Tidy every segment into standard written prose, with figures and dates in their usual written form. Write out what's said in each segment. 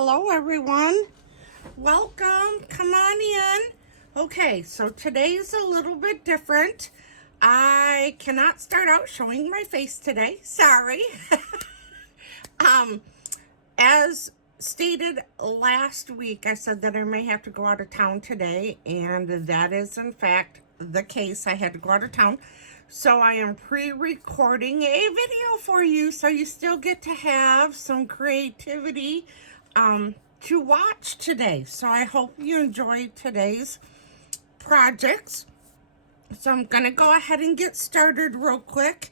Hello, everyone. Welcome. Come on in. Okay, so today's a little bit different. I cannot start out showing my face today. Sorry. um, as stated last week, I said that I may have to go out of town today, and that is in fact the case. I had to go out of town. So I am pre-recording a video for you, so you still get to have some creativity to watch today. So I hope you enjoy today's projects. So I'm going to go ahead and get started real quick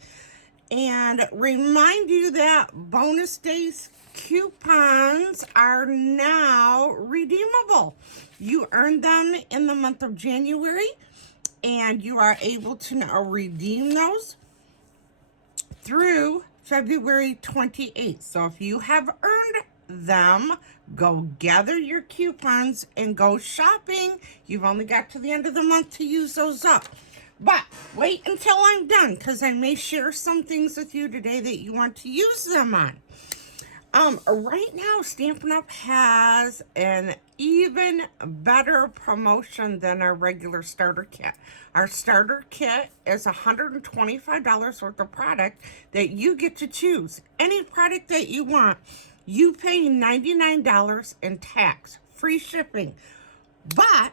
and remind you that bonus days coupons are now redeemable. You earned them in the month of January, and you are able to now redeem those through February 28th. So if you have earned them, go gather your coupons and go shopping. You've only got to the end of the month to use those up. But wait until I'm done, because I may share some things with you today that you want to use them on. Right now, Stampin' Up! Has an even better promotion than our regular starter kit. Our starter kit is $125 worth of product that you get to choose. Any product that you want, you pay $99 in tax, free shipping. But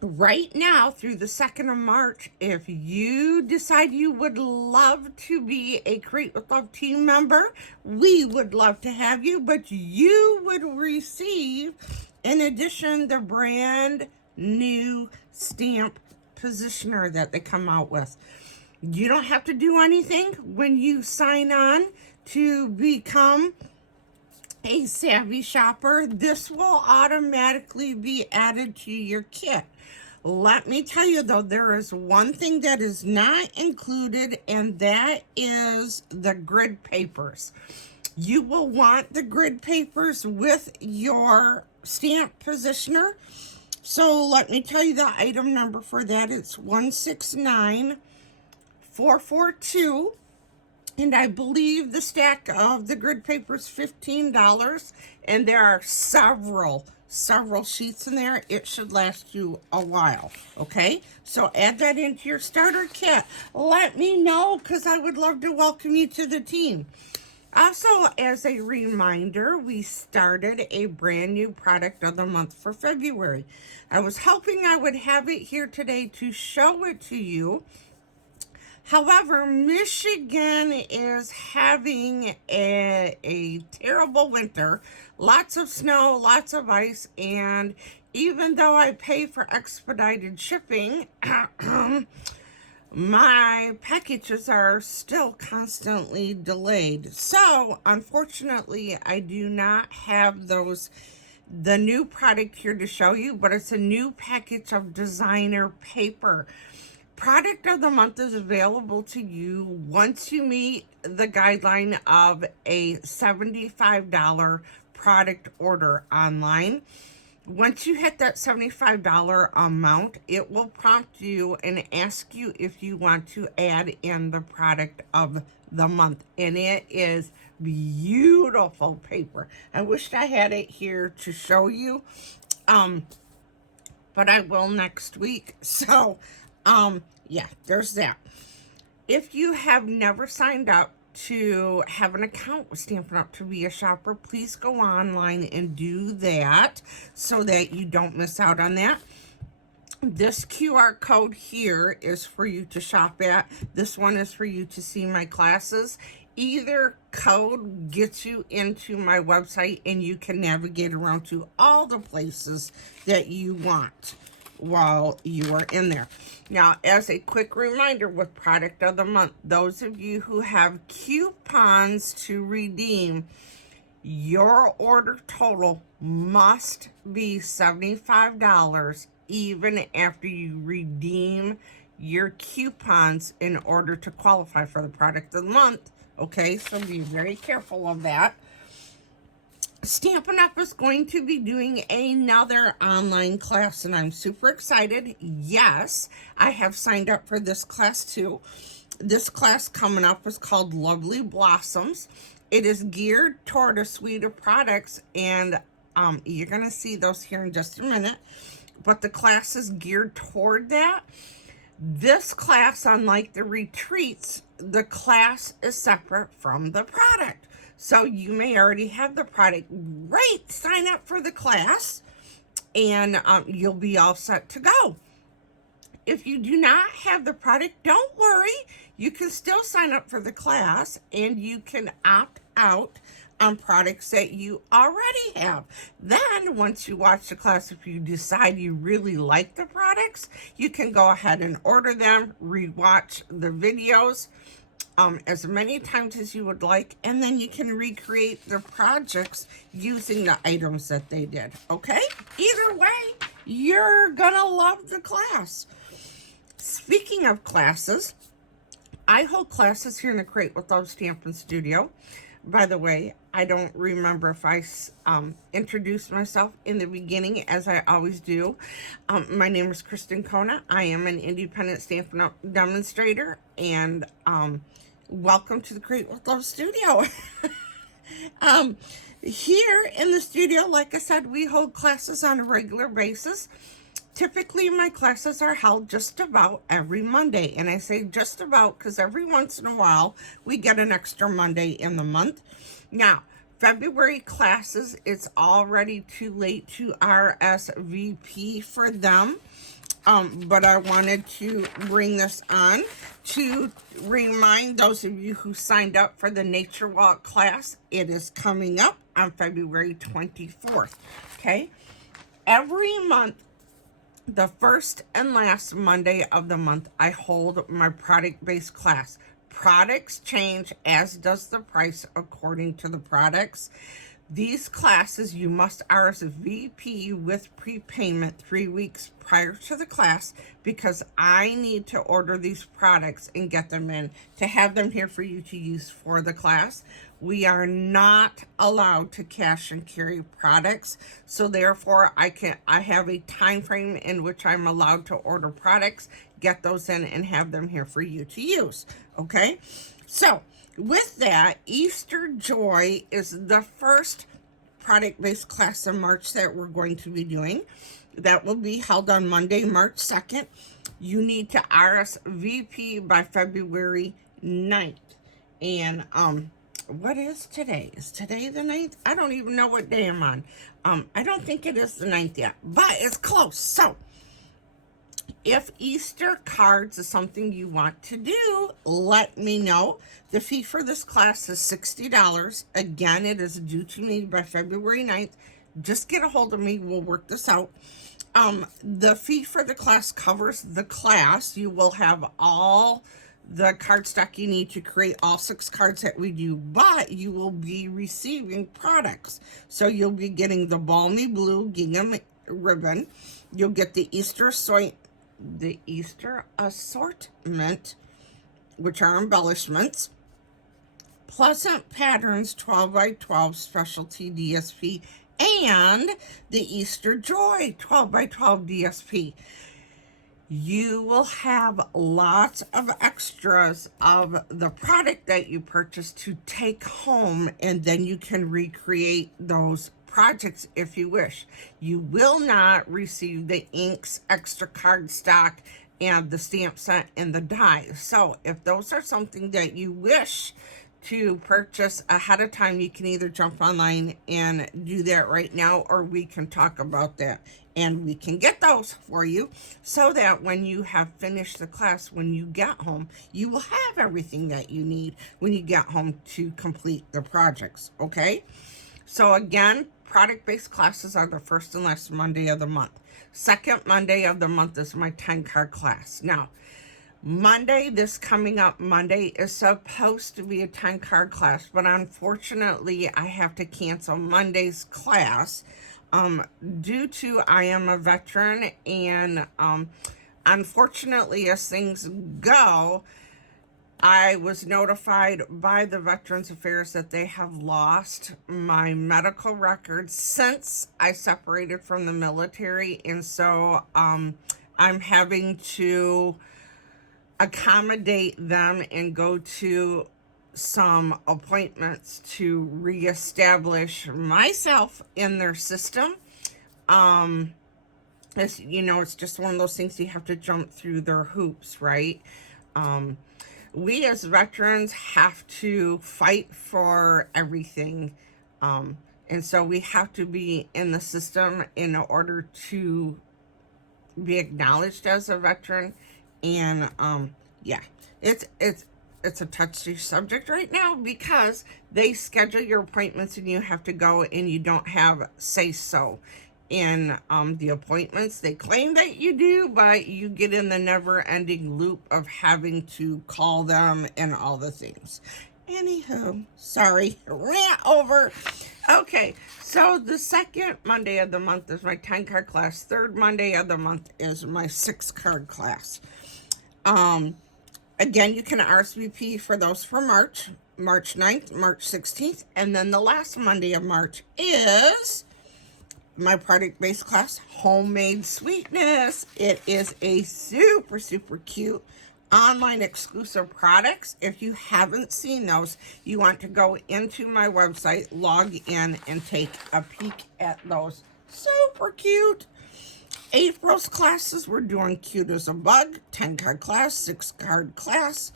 right now, through the 2nd of March, if you decide you would love to be a Create with Love team member, we would love to have you, but you would receive, in addition, the brand new stamp positioner that they come out with. You don't have to do anything when you sign on to become a savvy shopper. This will automatically be added to your kit. Let me tell you though, there is one thing that is not included, and that is the grid papers. You will want the grid papers with your stamp positioner. So let me tell you the item number for that. It's 169442. And I believe the stack of the grid paper is $15, and there are several sheets in there. It should last you a while, okay? So add that into your starter kit. Let me know, because I would love to welcome you to the team. Also, as a reminder, we started a brand new product of the month for February. I was hoping I would have it here today to show it to you. However, Michigan is having a terrible winter, lots of snow, lots of ice, and even though I pay for expedited shipping, my packages are still constantly delayed. So, unfortunately, I do not have the new product here to show you, but it's a new package of designer paper. Product of the month is available to you once you meet the guideline of a $75 product order online. Once you hit that $75 amount, it will prompt you and ask you if you want to add in the product of the month. And it is beautiful paper. I wished I had it here to show you, but I will next week. So, yeah, there's that. If you have never signed up to have an account with Stampin' Up! To be a shopper, please go online and do that so that you don't miss out on that. This QR code here is for you to shop at. This one is for you to see my classes. Either code gets you into my website, and you can navigate around to all the places that you want while you are in there. Now, as a quick reminder with product of the month, those of you who have coupons to redeem, your order total must be $75 even after you redeem your coupons in order to qualify for the product of the month. Okay, so be very careful of that. Stampin' Up! Is going to be doing another online class, and I'm super excited. Yes, I have signed up for this class too. This class coming up is called Lovely Blossoms, It is geared toward a suite of products, and you're going to see those here in just a minute. But the class is geared toward that. This class, unlike the retreats, the class is separate from the product. So you may already have the product. Great, sign up for the class, and you'll be all set to go. If you do not have the product, don't worry. You can still sign up for the class, and you can opt out on products that you already have. Then once you watch the class, if you decide you really like the products, you can go ahead and order them, rewatch the videos as many times as you would like, and then you can recreate the projects using the items that they did. Okay, either way, you're gonna love the class. Speaking of classes, I hold classes here in the Create with Love Stampin' Studio. By the way, I don't remember if I introduced myself in the beginning, as I always do. My name is Kristen Kona. I am an independent Stampin' Up! Demonstrator, and welcome to the Create with Love Studio. Here in the studio, like I said, we hold classes on a regular basis. Typically, my classes are held just about every Monday, and I say just about because every once in a while we get an extra Monday in the month. Now, February classes, it's already too late to RSVP for them, but I wanted to bring this on to remind those of you who signed up for the Nature Walk class. It is coming up on February 24th, okay? Every month, the first and last Monday of the month, I hold my product-based class. Products change, as does the price according to the products. These classes, you must RSVP with prepayment 3 weeks prior to the class, because I need to order these products and get them in to have them here for you to use for the class. We are not allowed to cash and carry products, so therefore I have a time frame in which I'm allowed to order products, get those in, and have them here for you to use. Okay, so with that, Easter Joy is the first product-based class in March that we're going to be doing. That will be held on Monday, March 2nd. You need to RSVP by February 9th. And what is today? Is today the 9th? I don't even know what day I'm on. I don't think it is the 9th yet, but it's close. So if Easter cards is something you want to do, let me know. The fee for this class is $60. Again, it is due to me by February 9th. Just get a hold of me. We'll work this out. The fee for the class covers the class. You will have all the cardstock you need to create all 6 cards that we do, but you will be receiving products. So you'll be getting the Balmy Blue gingham ribbon. You'll get the Easter assortment, which are embellishments, Pleasant Patterns 12 by 12 specialty DSP, and the Easter Joy 12 by 12 DSP. You will have lots of extras of the product that you purchased to take home, and then you can recreate those projects if you wish. You will not receive the inks, extra cardstock, and the stamp set and the die. So if those are something that you wish to purchase ahead of time, you can either jump online and do that right now, or we can talk about that and we can get those for you, so that when you have finished the class, when you get home, you will have everything that you need when you get home to complete the projects. Okay, so again, product-based classes are the first and last Monday of the month. Second Monday of the month is my 10-card class. Now, Monday, this coming up Monday, is supposed to be a 10-card class, but unfortunately, I have to cancel Monday's class due to I am a veteran, and unfortunately, as things go, I was notified by the Veterans Affairs that they have lost my medical records since I separated from the military, and so I'm having to accommodate them and go to some appointments to reestablish myself in their system. As you know, it's just one of those things you have to jump through their hoops, right? We as veterans have to fight for everything. And so we have to be in the system in order to be acknowledged as a veteran. And yeah, it's a touchy subject right now because they schedule your appointments and you have to go and you don't have say so in the appointments. They claim that you do, but you get in the never-ending loop of having to call them and all the things. Anywho, sorry, rant over. Okay, so the second Monday of the month is my 10-card class. Third Monday of the month is my 6-card class. Again, you can RSVP for those for March 9th, March 16th, and then the last Monday of March is my product-based class, Homemade Sweetness. It is a super, super cute online exclusive products. If you haven't seen those, you want to go into my website, log in, and take a peek at those. Super cute. April's classes, we're doing Cute as a Bug, 10-card class, 6-card class.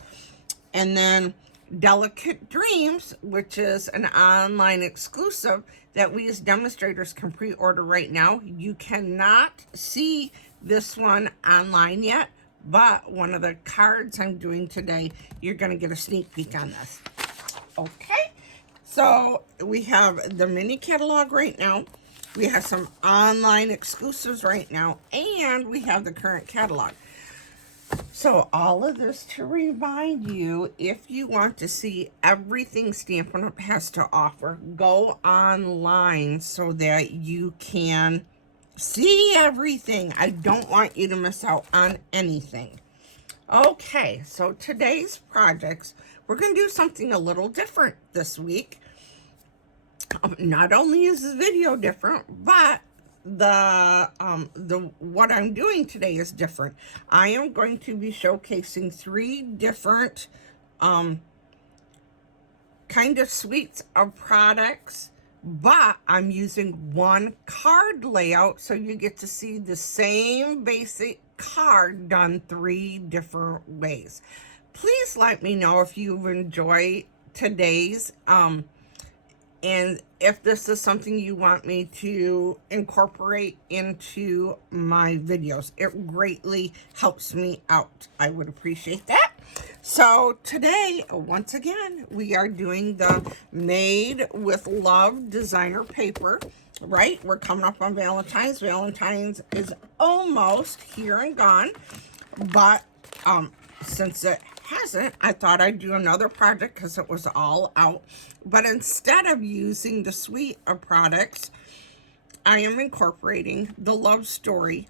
And then Delicate Dreams, which is an online exclusive that we as demonstrators can pre-order right now. You cannot see this one online yet, but one of the cards I'm doing today, you're going to get a sneak peek on this. Okay, so we have the mini catalog right now. We have some online exclusives right now, and we have the current catalog. So all of this to remind you, if you want to see everything Stampin' Up! Has to offer, go online so that you can see everything. I don't want you to miss out on anything. Okay, so today's projects, we're going to do something a little different this week. Not only is the video different, but the what I'm doing today is different. I am going to be showcasing 3 different kind of suites of products, but I'm using one card layout, so you get to see the same basic card done 3 different ways. Please let me know if you've enjoyed today's and if this is something you want me to incorporate into my videos. It greatly helps me out. I would appreciate that. So today, once again, we are doing the Made with Love designer paper, right? We're coming up on Valentine's. Valentine's is almost here and gone, but since it hasn't, I thought I'd do another project because it was all out. But instead of using the suite of products, I am incorporating the Love Story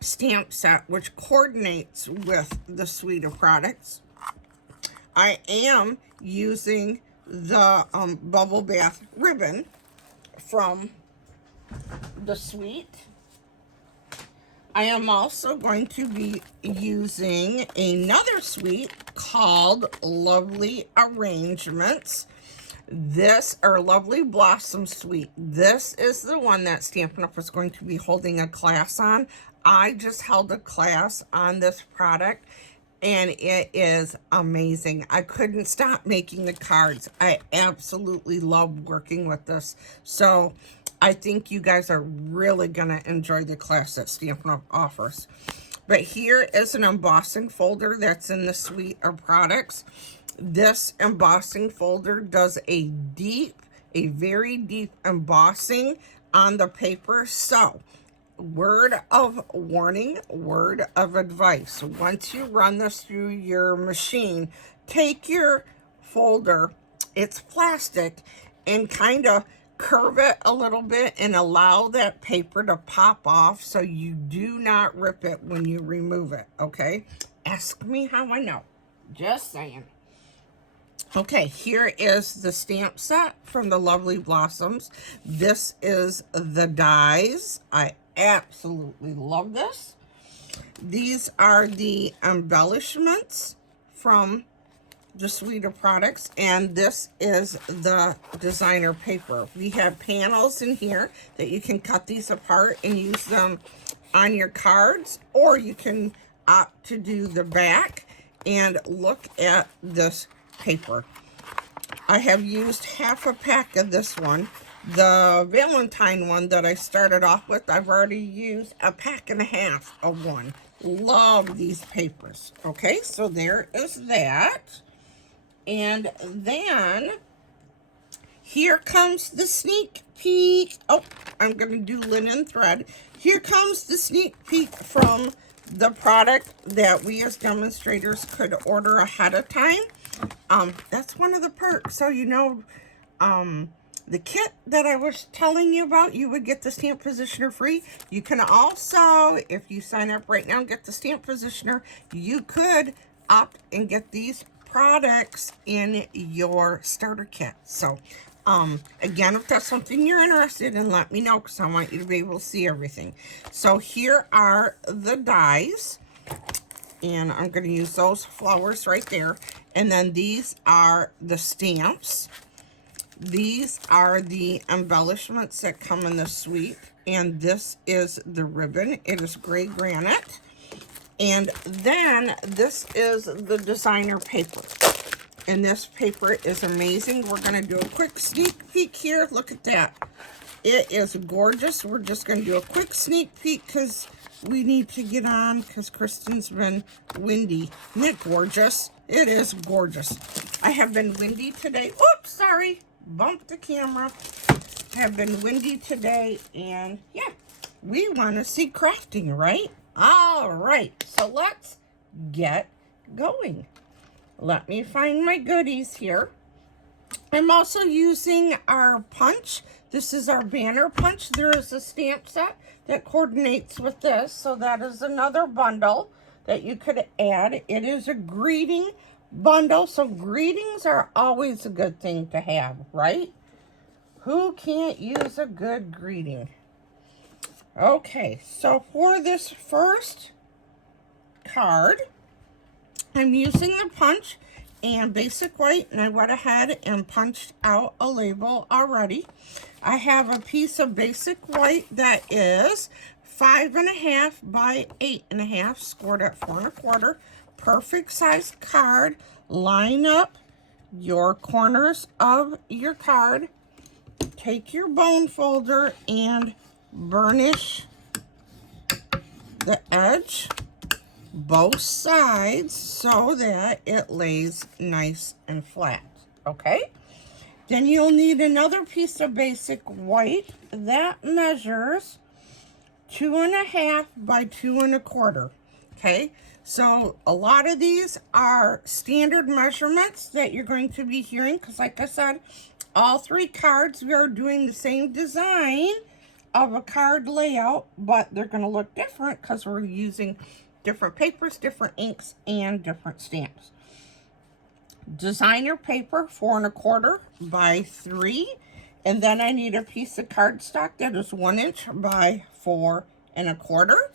stamp set, which coordinates with the suite of products. I am using the bubble bath ribbon from the suite. I am also going to be using another suite called Lovely Arrangements. This, or Lovely Blossom Suite. This is the one that Stampin' Up! Was going to be holding a class on. I just held a class on this product, and it is amazing. I couldn't stop making the cards. I absolutely love working with this. So I think you guys are really going to enjoy the class that Stampin' Up! Offers. But here is an embossing folder that's in the suite of products. This embossing folder does a very deep embossing on the paper. So, word of warning, word of advice. Once you run this through your machine, take your folder, it's plastic, and kind of curve it a little bit and allow that paper to pop off so you do not rip it when you remove it, okay? Ask me how I know. Just saying. Okay, here is the stamp set from the Lovely Blossoms. This is the dies. I absolutely love this. These are the embellishments from the suite of products, and this is the designer paper. We have panels in here that you can cut these apart and use them on your cards, or you can opt to do the back. And look at this paper. I have used half a pack of this one. The Valentine one that I started off with, I've already used a pack and a half of one. Love these papers. Okay, so there is that. And then here comes the sneak peek. Oh, I'm going to do linen thread. Here comes the sneak peek from the product that we as demonstrators could order ahead of time. That's one of the perks. So, you know, the kit that I was telling you about, you would get the stamp positioner free. You can also, if you sign up right now and get the stamp positioner, you could opt and get these products in your starter kit. So, again, if that's something you're interested in, let me know, because I want you to be able to see everything. So here are the dies, and I'm going to use those flowers right there. And then these are the stamps. These are the embellishments that come in the suite, and this is the ribbon. It is gray granite. And then this is the designer paper. And this paper is amazing. We're going to do a quick sneak peek here. Look at that. It is gorgeous. We're just going to do a quick sneak peek because we need to get on because Kristen's been windy. Isn't it gorgeous? It is gorgeous. I have been windy today. Oops, sorry. Bumped the camera. I have been windy today. And yeah, we want to see crafting, right? All right. So let's get going. Let me find my goodies here. I'm also using our punch. This is our banner punch. There is a stamp set that coordinates with this. So that is another bundle that you could add. It is a greeting bundle. So greetings are always a good thing to have, right? Who can't use a good greeting? Okay, so for this first card, I'm using the punch and basic white, and I went ahead and punched out a label already. I have a piece of basic white that is 5.5 by 8.5, scored at 4 1/4. Perfect size card. Line up your corners of your card. Take your bone folder and burnish the edge, both sides, so that it lays nice and flat. Okay, then you'll need another piece of basic white that measures 2.5 by 2 1/4. Okay, so a lot of these are standard measurements that you're going to be hearing, because like I said, all three cards, we are doing the same design of a card layout, but they're going to look different because we're using different papers, different inks, and different stamps. Designer paper, 4 1/4 by 3. And then I need a piece of cardstock that is 1 inch by 4 1/4.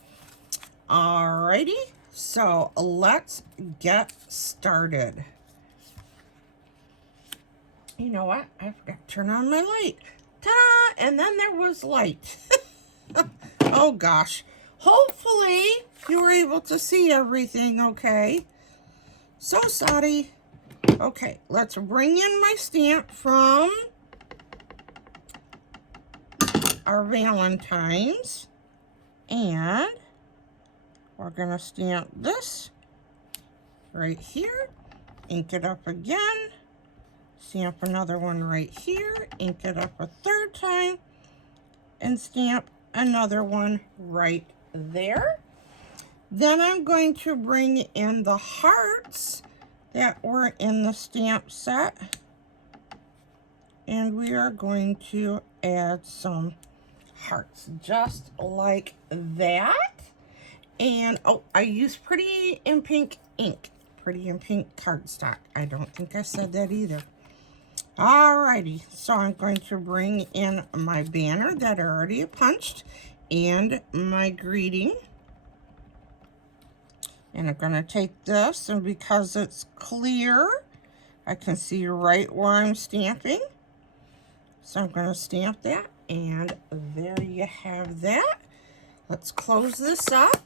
Alrighty, so let's get started. You know what? I forgot to turn on my light. Ta! And then there was light. Oh gosh. Hopefully you were able to see everything okay. So sorry. Okay, let's bring in my stamp from our Valentine's. And we're going to stamp this right here. Ink it up again. Stamp another one right here, ink it up a third time, and stamp another one right there. Then I'm going to bring in the hearts that were in the stamp set, and we are going to add some hearts just like that. And oh, I used Pretty in Pink ink, Pretty in Pink cardstock. I don't think I said that either. Alrighty, so I'm going to bring in my banner that I already punched and my greeting. And I'm going to take this, and because it's clear, I can see right where I'm stamping. So I'm going to stamp that, and there you have that. Let's close this up.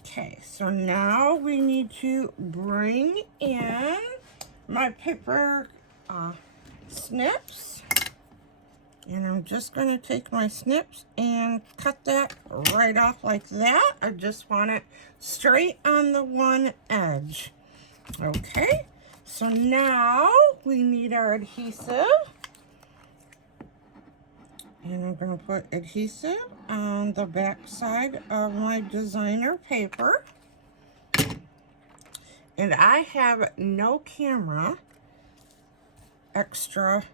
Okay, so now we need to bring in my paper snips. And I'm just going to take my snips and cut that right off like that. I just want it straight on the one edge. Okay, so now we need our adhesive. And I'm going to put adhesive on the back side of my designer paper. And I have no extra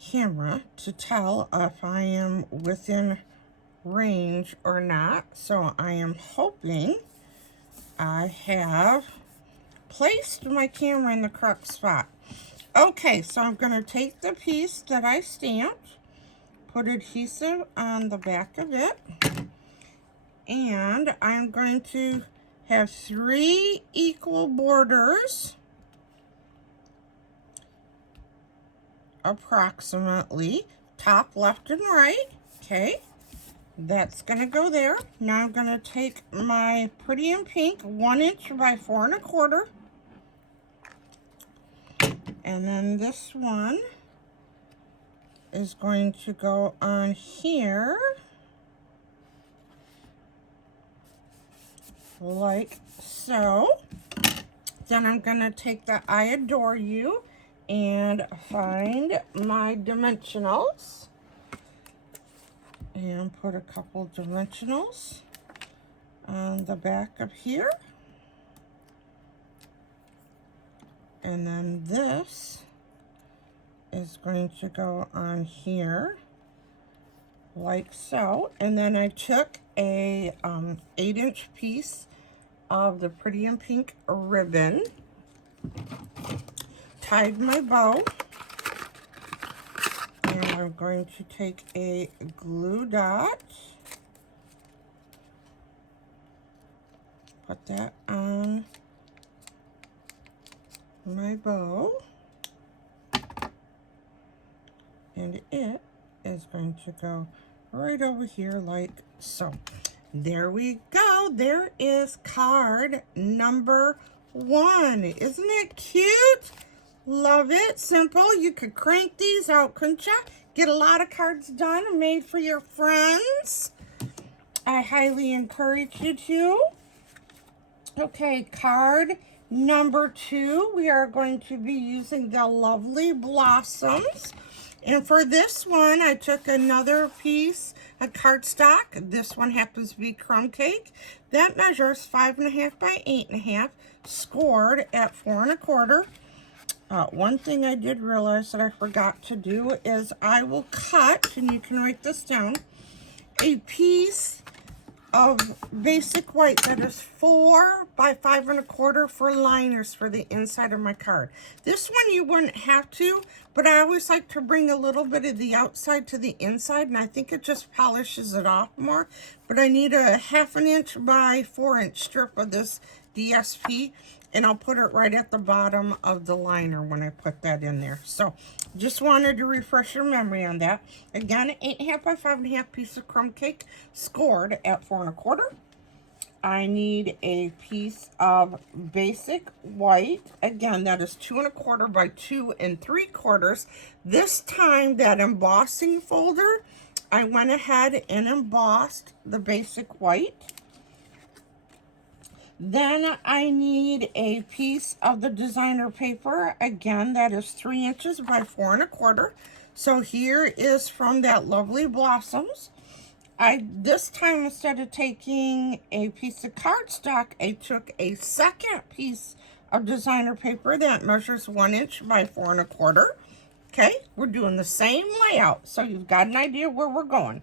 camera to tell if I am within range or not. So I am hoping I have placed my camera in the correct spot. Okay, so I'm going to take the piece that I stamped, put adhesive on the back of it, and I'm going to have 3 equal borders, approximately, top, left, and right. Okay, that's going to go there. Now I'm going to take my Pretty in Pink 1 inch by 4 1/4, and then this one is going to go on here like so. Then I'm going to take the I Adore You and find my dimensionals and put a couple dimensionals on the back of here. And then this is going to go on here like so. And then I took a 8-inch piece of the Pretty in Pink ribbon, tied my bow, and I'm going to take a glue dot, put that on my bow, and it is going to go right over here like so. There we go. There is card number 1. Isn't it cute? Love it. Simple. You could crank these out, couldn't you? Get a lot of cards done and made for your friends. I highly encourage you to. Okay, card number 2. We are going to be using the Lovely Blossoms. And for this one, I took another piece of cardstock. This one happens to be crumb cake. That measures 5 1/2 by 8 1/2, scored at 4 1/4. One thing I did realize that I forgot to do is I will cut, and you can write this down, a piece of basic white that is 4 by 5 1/4 for liners for the inside of my card. This one you wouldn't have to, but I always like to bring a little bit of the outside to the inside, and I think it just polishes it off more. But I need a 1/2 inch by 4 inch strip of this DSP, and I'll put it right at the bottom of the liner when I put that in there. So just wanted to refresh your memory on that. Again, 8 1/2 by 5 1/2 piece of crumb cake, scored at 4 1/4. I need a piece of basic white. Again, that is 2 1/4 by 2 3/4. This time, that embossing folder, I went ahead and embossed the basic white. Then I need a piece of the designer paper. Again, that is 3 inches by 4 1/4. So here is from that Lovely Blossoms. This time, instead of taking a piece of cardstock, I took a second piece of designer paper that measures 1 inch by 4 1/4. Okay, we're doing the same layout, so you've got an idea where we're going.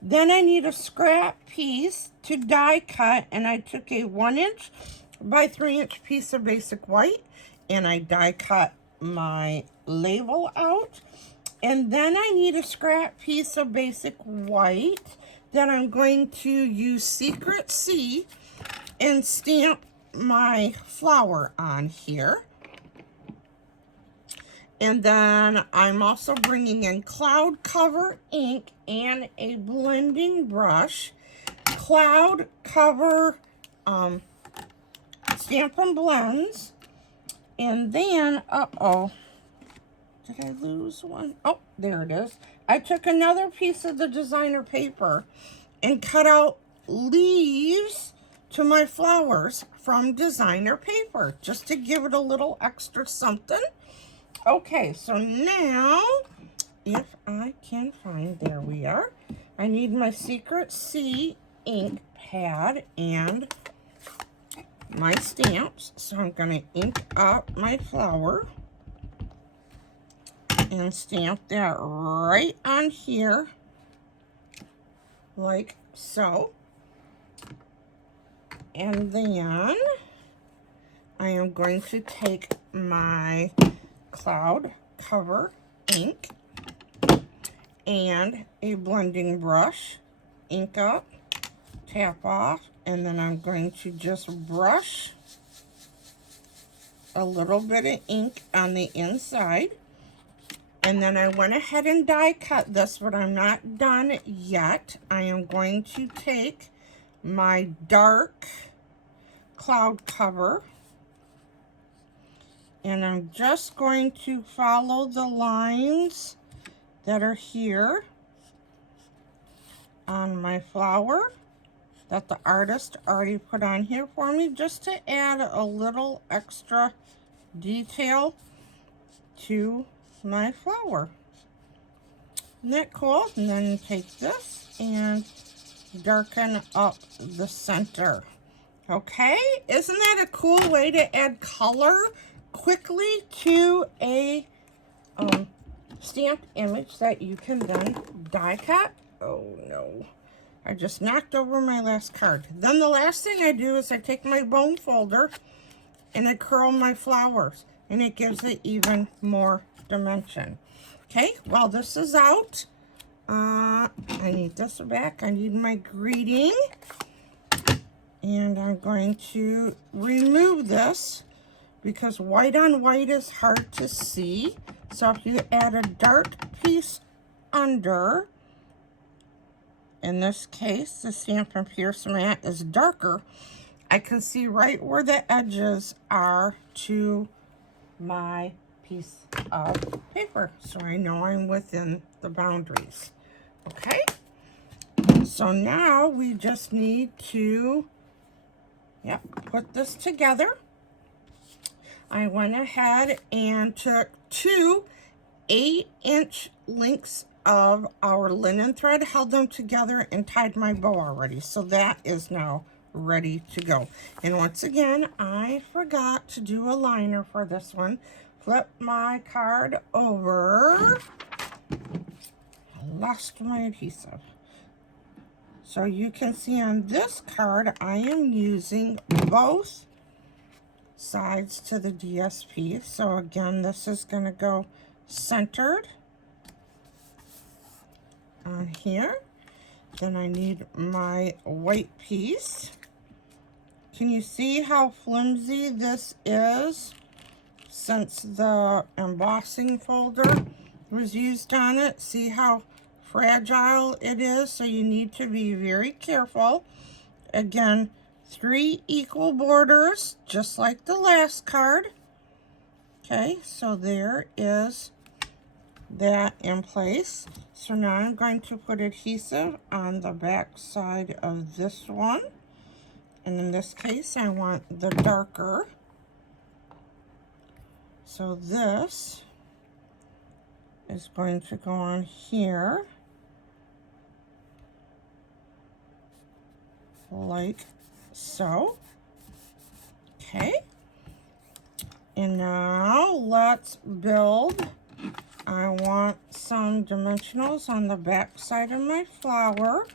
Then I need a scrap piece to die cut, and I took a 1 inch by 3 inch piece of basic white, and I die cut my label out. And then I need a scrap piece of basic white that I'm going to use Secret C and stamp my flower on here. And then I'm also bringing in Cloud Cover ink and a blending brush. Cloud Cover Stampin' Blends. And then, uh-oh, did I lose one? Oh, there it is. I took another piece of the designer paper and cut out leaves to my flowers from designer paper, just to give it a little extra something. Okay, so now, if I can find, there we are. I need my Secret C ink pad and my stamps. So I'm going to ink up my flower and stamp that right on here, like so. And then I am going to take my Cloud Cover ink and a blending brush, ink up, tap off, and then I'm going to just brush a little bit of ink on the inside. And then I went ahead and die cut this, but I'm not done yet. I am going to take my dark Cloud Cover, and I'm just going to follow the lines that are here on my flower that the artist already put on here for me, just to add a little extra detail to my flower. Isn't that cool? And then take this and darken up the center. Okay, isn't that a cool way to add color quickly to a stamped image that you can then die cut? Oh no, I just knocked over my last card. Then the last thing I do is I take my bone folder and I curl my flowers, and it gives it even more dimension. Okay, well, this is out. I need this back. I need my greeting. And I'm going to remove this because white on white is hard to see. So if you add a dark piece under, in this case, the Stampin' Pierce mat is darker, I can see right where the edges are to my piece of paper. So I know I'm within the boundaries. Okay? So now we just need to put this together. I went ahead and took two 8-inch links of our linen thread, held them together, and tied my bow already. So that is now ready to go. And once again, I forgot to do a liner for this one. Flip my card over. I lost my adhesive. So you can see on this card, I am using both sides to the DSP. So again, this is going to go centered on here. Then I need my white piece. Can you see how flimsy this is since the embossing folder was used on it? See how fragile it is? So you need to be very careful. Again, 3 equal borders, just like the last card. Okay, so there is that in place. So now I'm going to put adhesive on the back side of this one. And in this case, I want the darker. So this is going to go on here, like so. Okay. And now let's build. I want some dimensionals on the back side of my flower.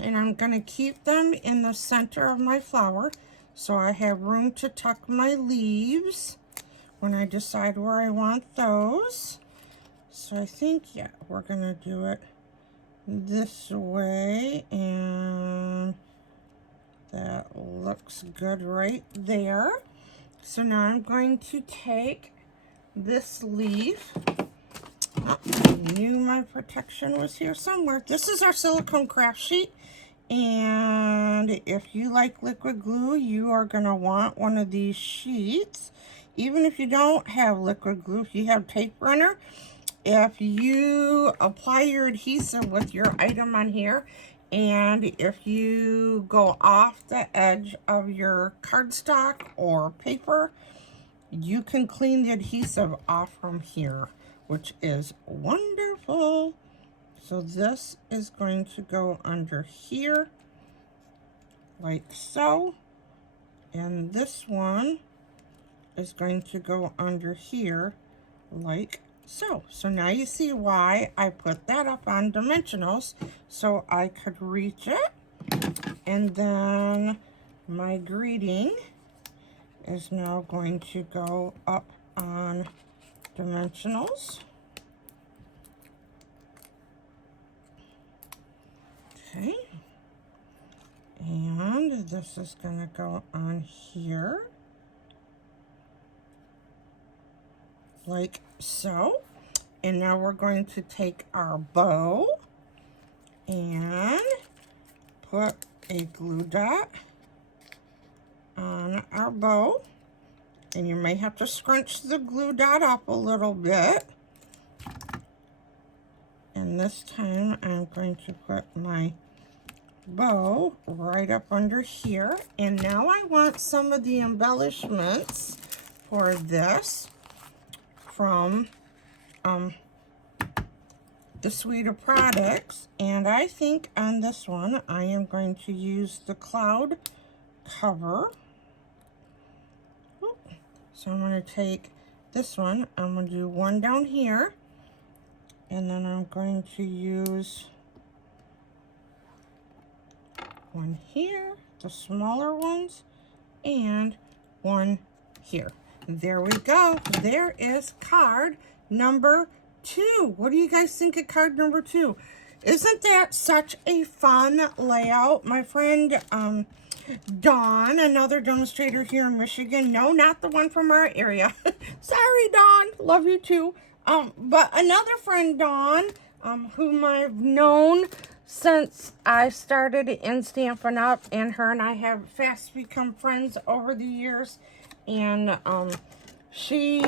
And I'm going to keep them in the center of my flower so I have room to tuck my leaves when I decide where I want those. So I think, yeah, we're going to do it this way, and that looks good right there. So now I'm going to take this leaf. Oh, I knew my protection was here somewhere. This is our silicone craft sheet. And if you like liquid glue, you are going to want one of these sheets. Even if you don't have liquid glue, if you have tape runner, if you apply your adhesive with your item on here, and if you go off the edge of your cardstock or paper, you can clean the adhesive off from here, which is wonderful. So this is going to go under here, like so. And this one is going to go under here, like so. So now you see why I put that up on dimensionals, so I could reach it. And then my greeting is now going to go up on dimensionals. Okay, and this is going to go on here, like so. And now we're going to take our bow and put a glue dot on our bow. And you may have to scrunch the glue dot up a little bit. And this time I'm going to put my bow right up under here. And now I want some of the embellishments for this from the suite of products. And I think on this one I am going to use the cloud cover. So I'm going to take this one, I'm going to do one down here, and then I'm going to use one here, the smaller ones, and one here. There we go. There is card number 2. What do you guys think of card number 2? Isn't that such a fun layout? My friend Dawn, another demonstrator here in Michigan. No, not the one from our area. Sorry, Dawn. Love you too. But another friend, Dawn, whom I've known since I started in Stampin' Up, and her and I have fast become friends over the years. And she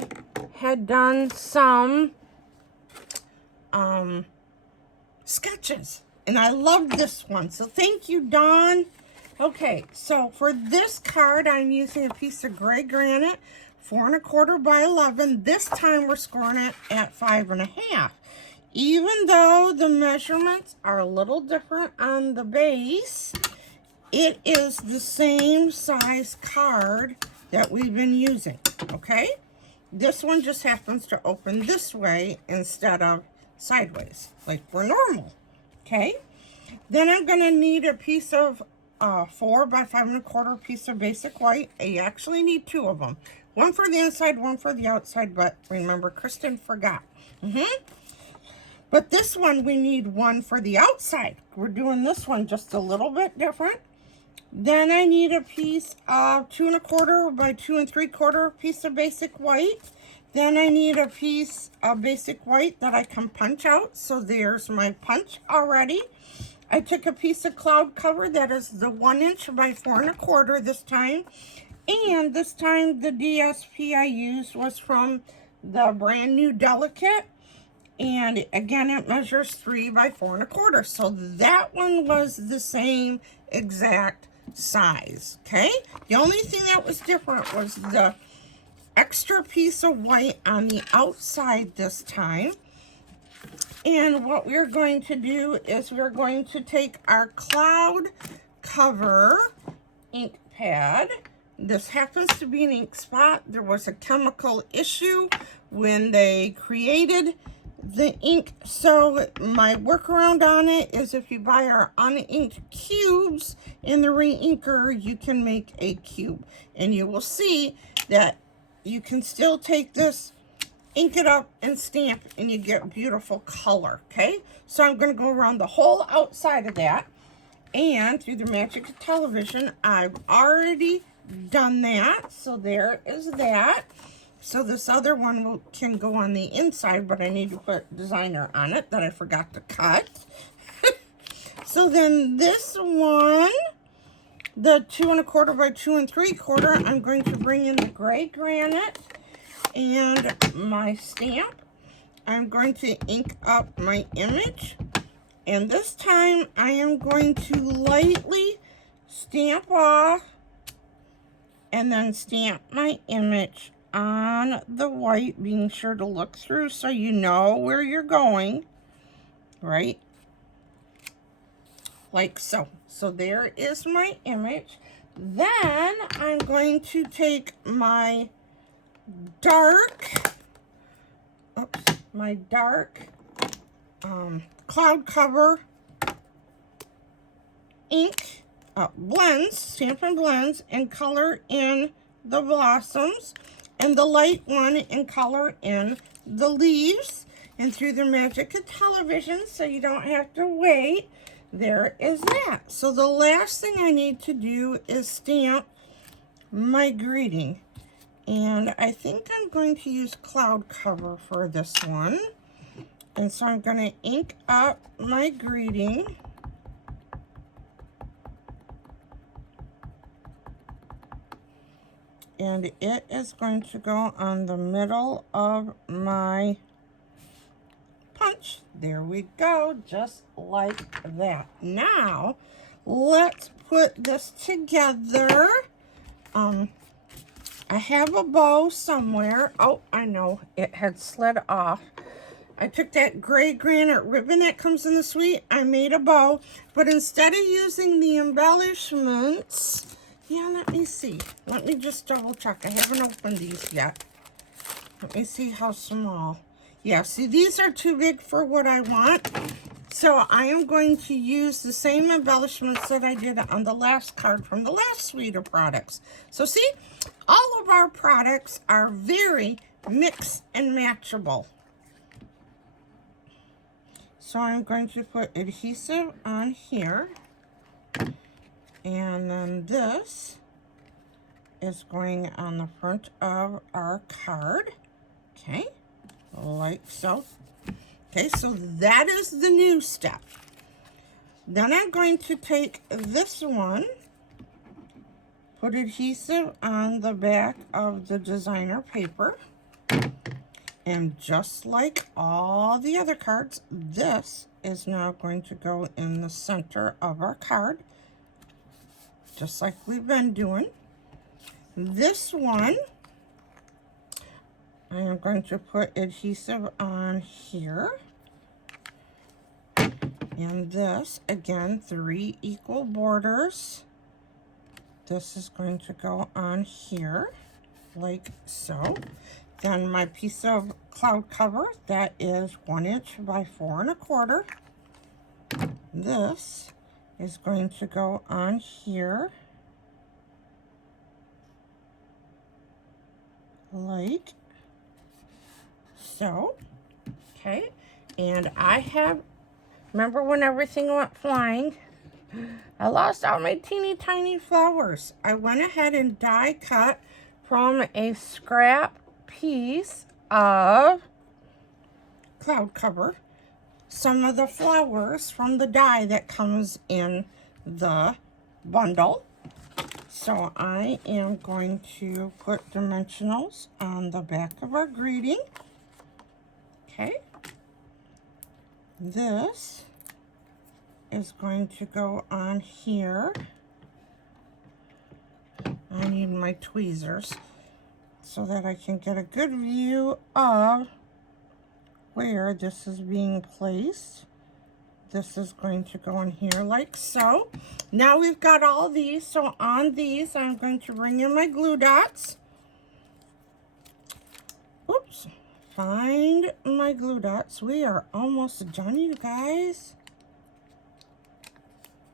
had done some sketches, and I loved this one. So thank you, Dawn. Okay, so for this card, I'm using a piece of gray granite, 4 1/4 by 11. This time we're scoring it at 5 1/2. Even though the measurements are a little different on the base, it is the same size card that we've been using, okay? This one just happens to open this way instead of sideways, like we're normal, okay? Then I'm gonna need a piece of 4 by 5 1/4 piece of basic white. You actually need 2 of them. One for the inside, one for the outside, but remember, Kristen forgot. But this one, we need one for the outside. We're doing this one just a little bit different. Then I need a piece of 2 1/4 by 2 3/4 piece of basic white. Then I need a piece of basic white that I can punch out. So there's my punch already. I took a piece of cloud cover that is the 1 inch by 4 1/4 this time. And this time the DSP I used was from the brand new Delicate. And again, it measures 3 by 4 1/4. So that one was the same exact size, okay? The only thing that was different was the extra piece of white on the outside this time. And what we're going to do is we're going to take our cloud cover ink pad. This happens to be an ink spot. There was a chemical issue when they created the ink. So my workaround on it is if you buy our uninked cubes in the re-inker, you can make a cube. And you will see that you can still take this, ink it up, and stamp, and you get beautiful color, okay? So I'm going to go around the whole outside of that, and through the magic of television, I've already done that. So there is that. So this other one can go on the inside, but I need to put designer on it that I forgot to cut. So then this one, the 2 1/4 by 2 3/4, I'm going to bring in the gray granite and my stamp. I'm going to ink up my image. And this time I am going to lightly stamp off and then stamp my image on the white, being sure to look through so you know where you're going, right? Like so. So there is my image. Then I'm going to take my dark, cloud cover ink, blends, Stampin' Blends, and color in the blossoms, and the light one and color in the leaves. And through the magic of television, so you don't have to wait, there is that. So the last thing I need to do is stamp my greeting. And I think I'm going to use cloud cover for this one. And so I'm going to ink up my greeting. And it is going to go on the middle of my punch. There we go, just like that. Now, let's put this together. I have a bow somewhere. Oh, I know, it had slid off. I took that gray granite ribbon that comes in the suite. I made a bow, but instead of using the embellishments, yeah, let me see. Let me just double check. I haven't opened these yet. Let me see how small. Yeah, see, these are too big for what I want. So I am going to use the same embellishments that I did on the last card from the last suite of products. So see, all of our products are very mix and matchable. So I'm going to put adhesive on here. And then this is going on the front of our card. Okay, like so. Okay, so that is the new step. Then I'm going to take this one, put adhesive on the back of the designer paper, and just like all the other cards, this is now going to go in the center of our card, just like we've been doing. This one, I am going to put adhesive on here. And this, again, 3 equal borders. This is going to go on here, like so. Then my piece of cloud cover, that is 1 inch by 4 1/4. This is going to go on here, like so. Okay, and I have, remember when everything went flying? I lost all my teeny tiny flowers. I went ahead and die cut from a scrap piece of cloud cover some of the flowers from the die that comes in the bundle. So I am going to put dimensionals on the back of our greeting. Okay. This is going to go on here. I need my tweezers so that I can get a good view of where this is being placed. This is going to go in here like so. Now we've got all these, so on these I'm going to bring in my glue dots. Oops, find my glue dots. We are almost done, you guys.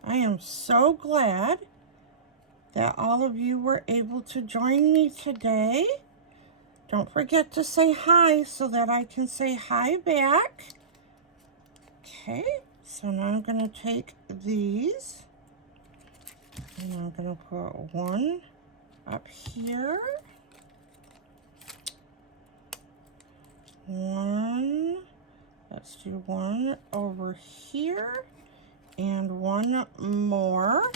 I am so glad that all of you were able to join me today. Don't forget to say hi so that I can say hi back. Okay, so now I'm going to take these and I'm going to put one up here One. Let's do one over here. And one more.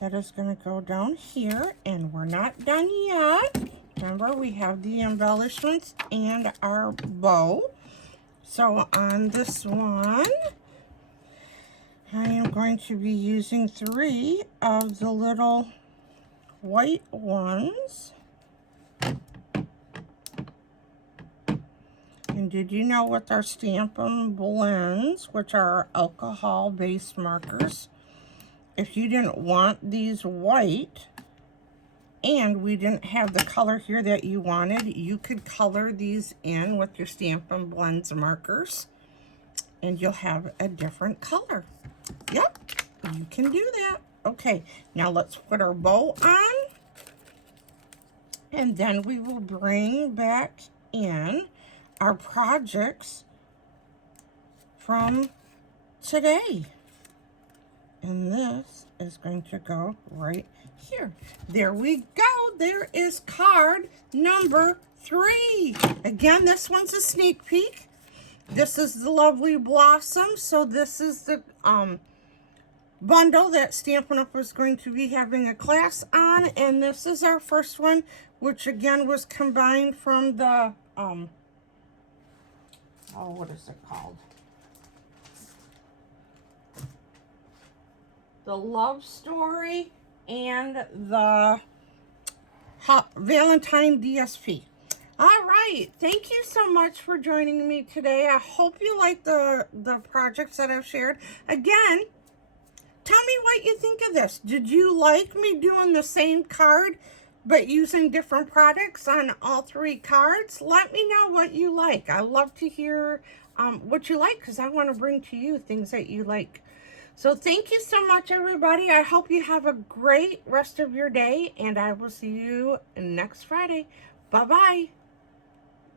That is going to go down here. And we're not done yet. Remember, we have the embellishments and our bow. So on this one, I am going to be using 3 of the little white ones. And did you know with our Stampin' Blends, which are alcohol-based markers, if you didn't want these white and we didn't have the color here that you wanted, you could color these in with your Stampin' Blends markers and you'll have a different color. Yep, you can do that. Okay, now let's put our bow on, and then we will bring back in our projects from today. And this is going to go right here. There we go. There is card number 3. Again, this one's a sneak peek. This is the Lovely Blossom. So this is the bundle that Stampin' Up! Was going to be having a class on. And this is our first one, which again was combined from the, what is it called? The Love Story and the Valentine DSP. All right, thank you so much for joining me today. I hope you like the projects that I've shared. Again, tell me what you think of this. Did you like me doing the same card but using different products on all 3 cards? Let me know what you like. I love to hear what you like, because I want to bring to you things that you like. So thank you so much, everybody. I hope you have a great rest of your day, and I will see you next Friday. Bye-bye.